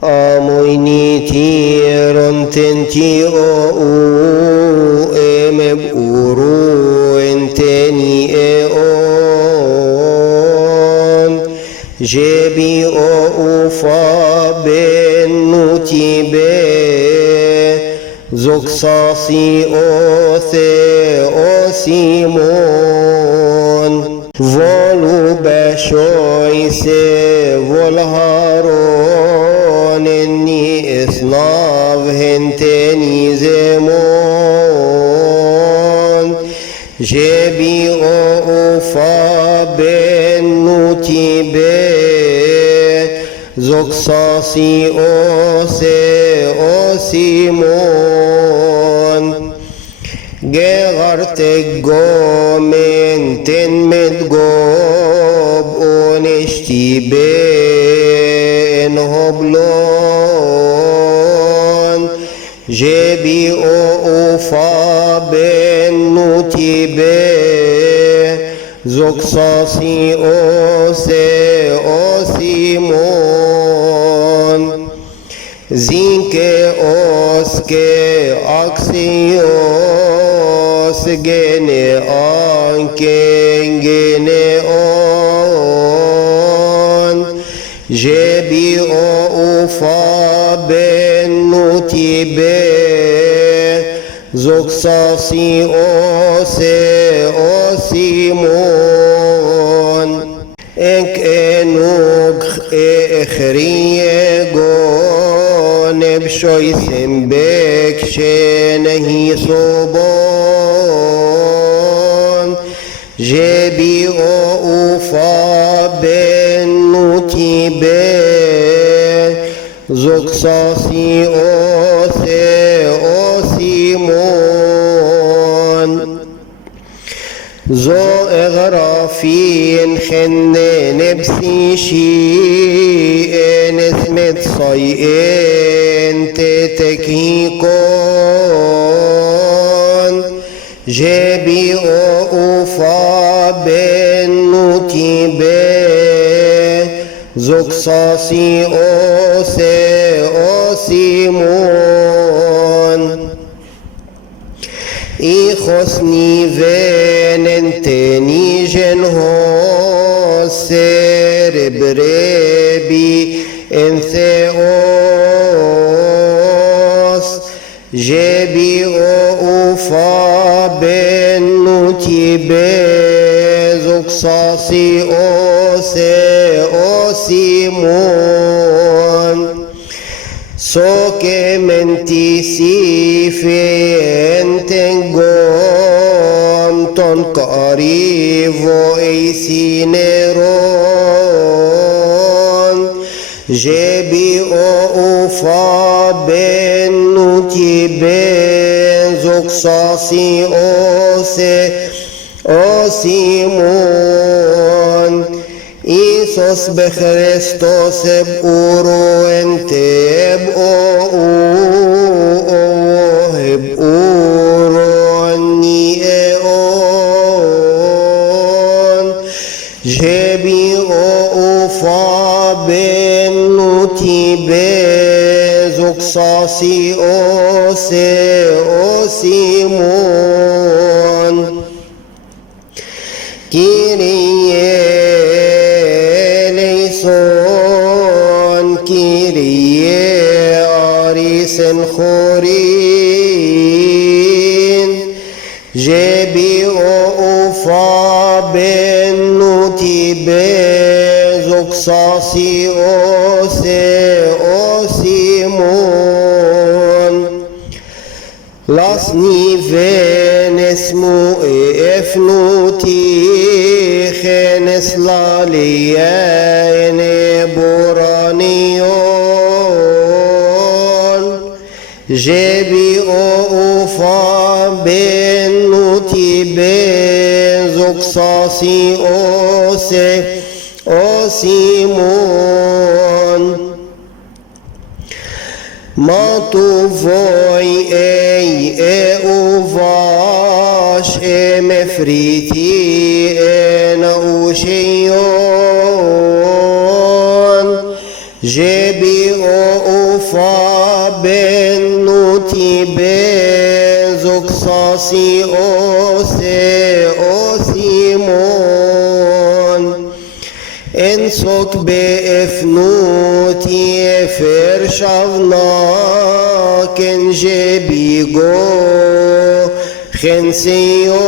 Amoiniti rontenti o emeb uru enteni eon jebi o ufa benuti be zoksasi o the o simon volu beshoy se volharon إني إصناف هنتني زمون جبي أوفا بنوتي بي زوكساسي أوسي أوسيمون جغرتك جومن تنمد جوب ونشتي بين هبلون جبي أوفا بنوتي بي زوكساسي أوسي أوسيمون زينكي أوسكي أكسيوس جيني أنكي جيني أون جبي أوفا بنوتي بي زوكساسي أوسي أوسيمون إنك إنوغ إخريجو نبشوي سنبك شنهي صبون جبي أوفا بنوتي بي زوكساسي أوسي أوسيمون زو اغرافين خن نبسي شيئن اسمت صيئن تتكيكون جبي أوفا بنوتي بي زوكساسي أوسي أوسيمون إخوسني فيننتني جنهو سيربريبي انثيوس جبي أوفا بنوتي بي زوكساسي أوسي أوسيمون سوكي منتي سيفي انتنجوم تنكاريفو ايسينيرون جبي أوفا بنوتي بين زوكساسي أوسي أوسيمون إيسوس بخريستوس بأورو انتي بأورو اني اون جبي أوفا بنوتي بي زوكساسي أوسي أوسيمون كيريي ليسون كيريي عريس خورين جبي أوفا بنوتي بي زوكساسي أوسي أوسيمون لاسني فين اسمو افنوتي خنس لاليين بورانيون جبي أوفا بنوتي بي زوكساسي أوسي أوسيمون ما توفوي اي اوفاش مفريتي انا اوشيون جبي او فا بن نوتي بن زوكساسي او سي او سيمون انسوك بافنوتي فرشافنا جبيغو خنسيون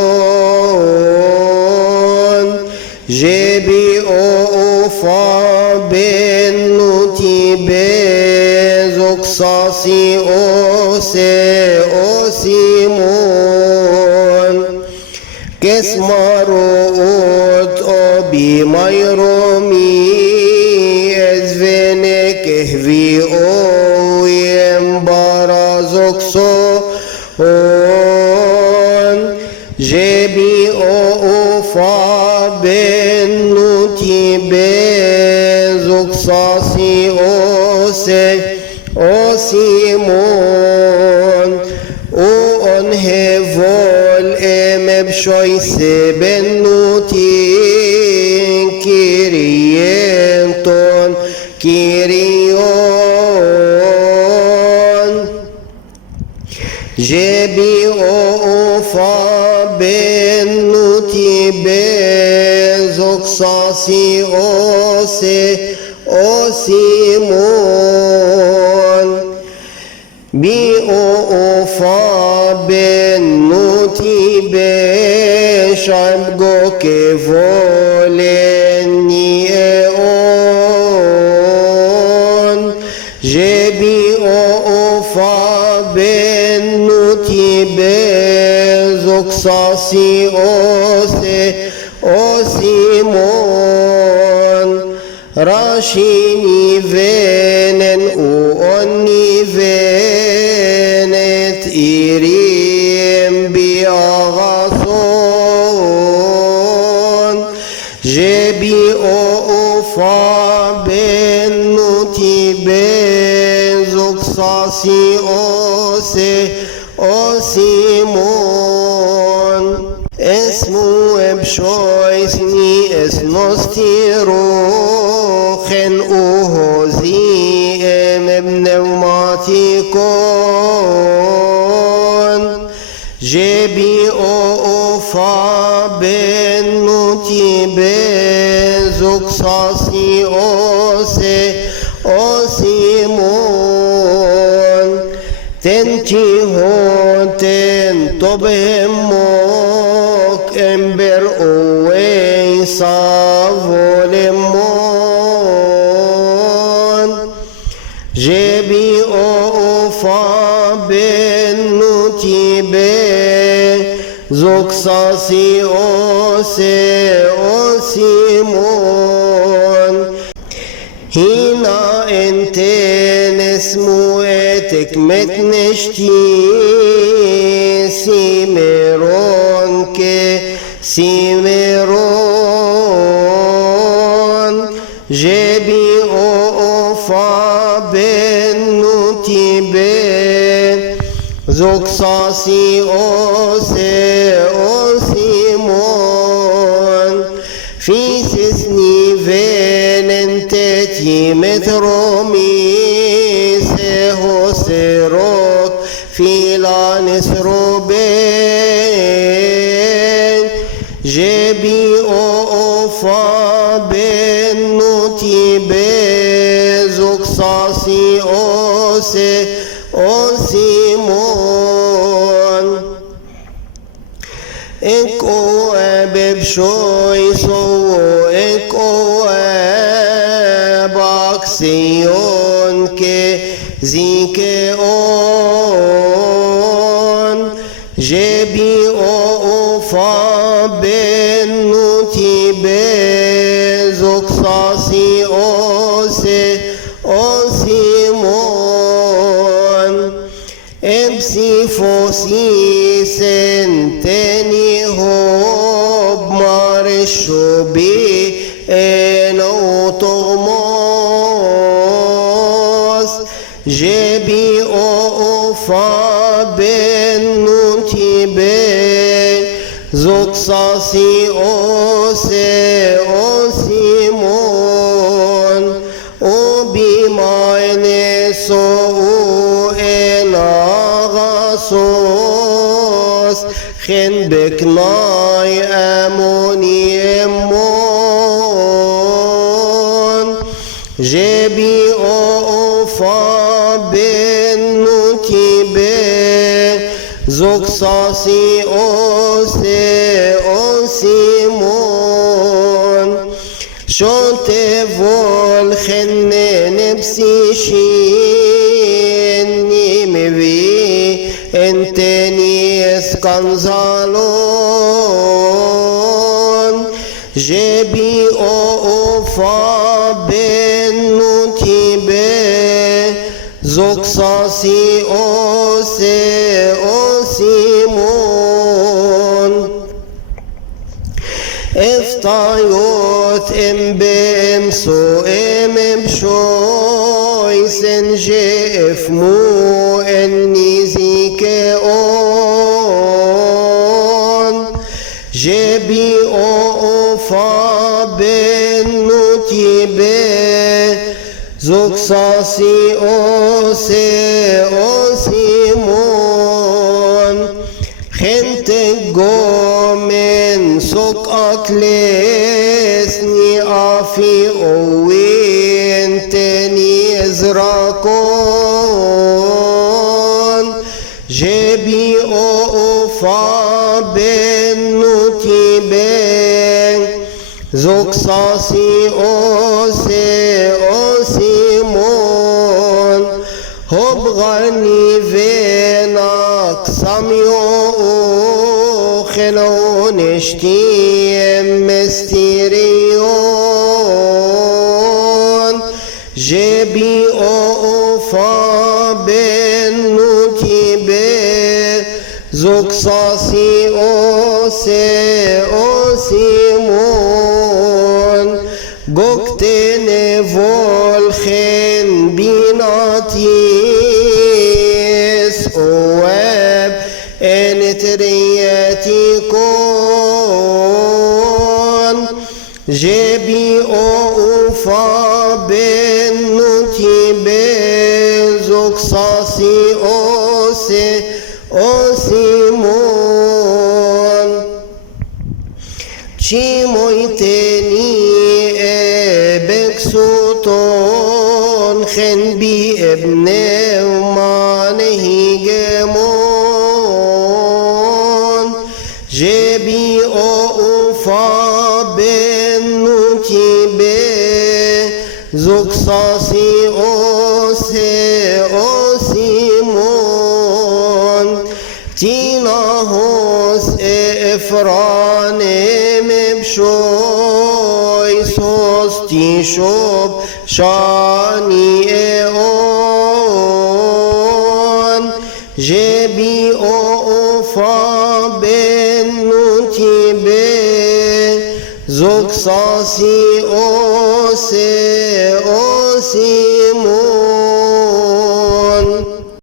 جبي او فا بن نوتي بن زوكساسي او سي او سيمون كسمارو أبي ميرومي أزفنك هفي أو يمبارزوكسو جبي أو فا بن نوتي بن زوكساسي أو سي أو سيمون او انهفول ام بشويس بنوتي كيرينتون كيريون جبي او فا بنوتي بزوكساسي او سي او سيمون بي او فا بن نوتي بشعب كفولني اون جبي او فا بن نوتي بزوكساسي او سي او سيمون راشيني فينن اوني فينت إيريم بياغاثون جبي او فا بن نوتي بن زوكساسي او سي او سيمون اسمو بشويسني اسنوستيروخن اوهوزي بنوماتيكون جبي او فا بن نوتي بن زوكساسي او سي او سيمون تنتي هوتن طبهموك امبر اوي سافولمون جبي او فا بن نوتي بن زوكساسي او سي او سيمون هنا انت نسموتك متنشتي سيميرون كي سيميرون جبي او فا بن نوتي بن زوكساسي او سي او سيمون في سسني فين انتتي مترومي سيهو سيروك في لانس روبين جبي او فا بن نوتي بن زوكساسي او سي او سيمون اكو ببشوي سو اكو باكسيون كي زيكي اون جبي او فا بن نوتي بن زوكساسي او سي او سيمون امسي فوسي سنتني هوب مارشو بي انو طغموس جبي او فا بن نوتي بن زوكساسي او سي او سيمون او بي مايني so enagasos chen beknai amoni emon jebi ofa ben nutibe zoksasi ose osimon shote vol khenne nefsi shinni mevi enteni eskanzalon jebi ofa ben nutibe zoksasi ose osimon eftayot embem so emem shoy senje efmu ennizike on jebi ofa ben nutibe zoksasi ose osimon gente gomen sok aklesni afi owenteni ezrakon jebi ofa ben nutibe zoksasi ose osimon hob gani venak samyo خلون اشتيم مستيريون جبي اوفا بن نتيبه زوكساسي اوسي اوسيمون قوكتن فولخن بيناتيس اواب انترياتي كون جبي اوفا بن نتيبه زوكساسي اوسي اوسيمون چيمويتني ابكسوتون خن بي ابن ومانه جمون جبي اوفا بن نتيبه زوكساسي اوسي اوسيمون تيناهوس افرانم بشوي سوستي شوب شاني اون جبي اوفا بن نتيبه زوكساسي اوسي اوسيمون